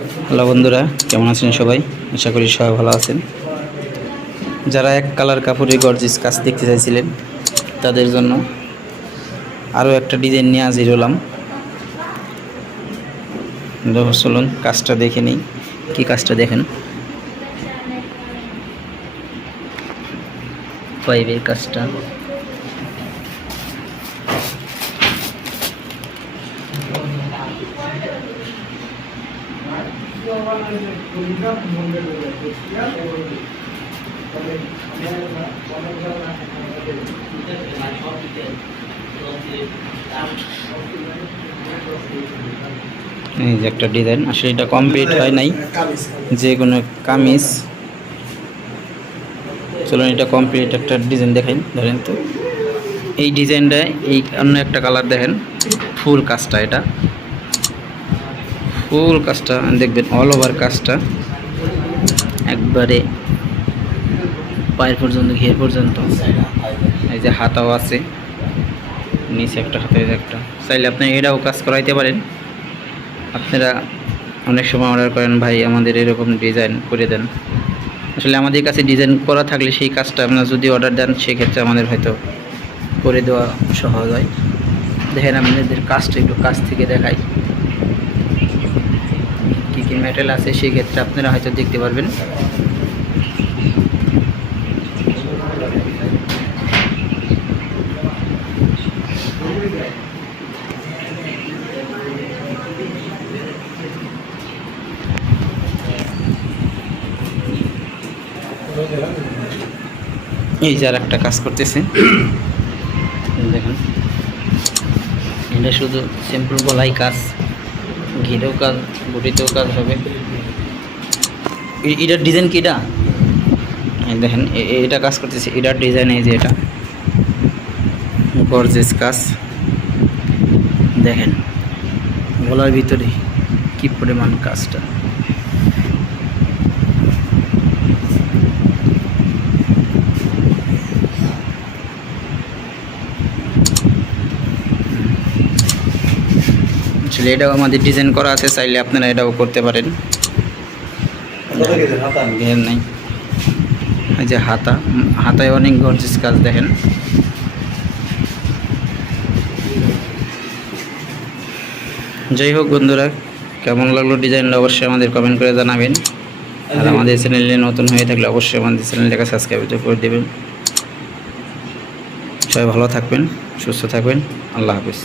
Hello বন্ধুরা, কেমন আছেন সবাই? আশা করি সবাই ভালো আছেন। যারা এক কালার কাপড়ের গর্জিস কাজ দেখতে চাইছিলেন তাদের জন্য আরও একটা ডিজাইন নিয়ে হাজির হলাম। চলুন কাজটা দেখে নিই। কী কাজটা দেখেন, পাইপের কাজটা। এই যে একটা ডিজাইন, আসলে এটা কমপ্লিট হয় নাই, যে কোনো কামিজ। চলুন এটা কমপ্লিট একটা ডিজাইন দেখাই। ধরেন তো এই ডিজাইনটা, এই অন্য একটা কালার দেখেন, ফুল কাজটা, এটা ফুল কাজটা দেখবেন, অল ওভার কাজটা একবারে পায়ের পর্যন্ত, ঘের পর্যন্ত। এই যে হাতাও আছে, নিচে একটা হাতে একটা। চাইলে আপনি এটাও কাজ করাইতে পারেন। আপনারা অনেক সময় অর্ডার করেন, ভাই আমাদের এরকম ডিজাইন করে দেন। আসলে আমাদের কাছে ডিজাইন করা থাকলে সেই কাজটা আপনারা যদি অর্ডার দেন, সেক্ষেত্রে আমাদের হয়তো করে দেওয়া সহজ হয়। দেখেন আপনাদের কাজটা একটু কাছ থেকে দেখাই, কী কী ম্যাটেরিয়াল আছে, সেই ক্ষেত্রে আপনারা হয়তো দেখতে পারবেন। এই যে আর একটা কাজ করতেছে, দেখেন এটা শুধু সিম্পল গলাই কাজ, ঘিরেও কাজ, বুটিতেও কাজ হবে। এটার ডিজাইন কি? এটা দেখেন, এটা কাজ করতেছে, এটার ডিজাইন এই যে এটা গর্জিয়াস কাজ। দেখেন গলার ভিতরে কি পরিমাণ কাজটা। আসলে এটাও আমাদের ডিজাইন করা আছে, চাইলে আপনারা এটাও করতে পারেন। ঘের নাই, এই যে হাতা, হাতায় অনেক গর্জিয়াস কাজ। দেখেন যাই হোক বন্ধুরা, কেমন লাগলো ডিজাইনটা অবশ্যই আমাদের কমেন্ট করে জানাবেন। আর আমাদের চ্যানেলে নতুন হয়ে থাকলে অবশ্যই আমাদের চ্যানেলটাকে সাবস্ক্রাইব করে দেবেন। সবাই ভালো থাকবেন, সুস্থ থাকবেন। আল্লাহ হাফিজ।